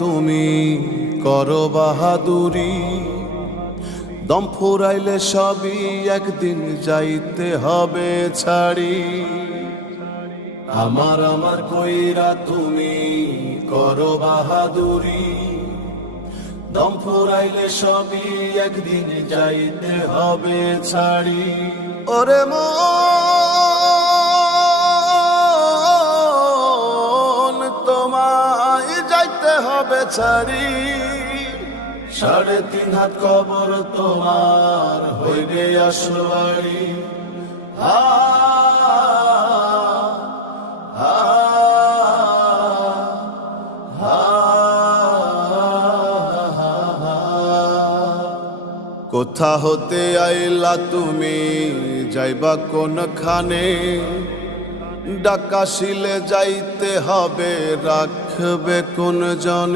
তুমি করো বাহাদুরি, দম ফুরাইলে সবই একদিন যাইতে হবে ছাড়ি। আমার আমার কইরা তুমি করো বাহাদুরি, দম ফুরাইলে সবই একদিন যাইতে হবে ছাড়ি। ওরে মন তোমায় যাইতে হবে ছাড়ি, 3.5 হাত কবর তোমার হইবে আসল বাড়ি। কোথা হতে আইলা তুমি, যাইবা কোনখানে? ডাকাশিলে যাইতে হবে, রাখবে কোন জনে?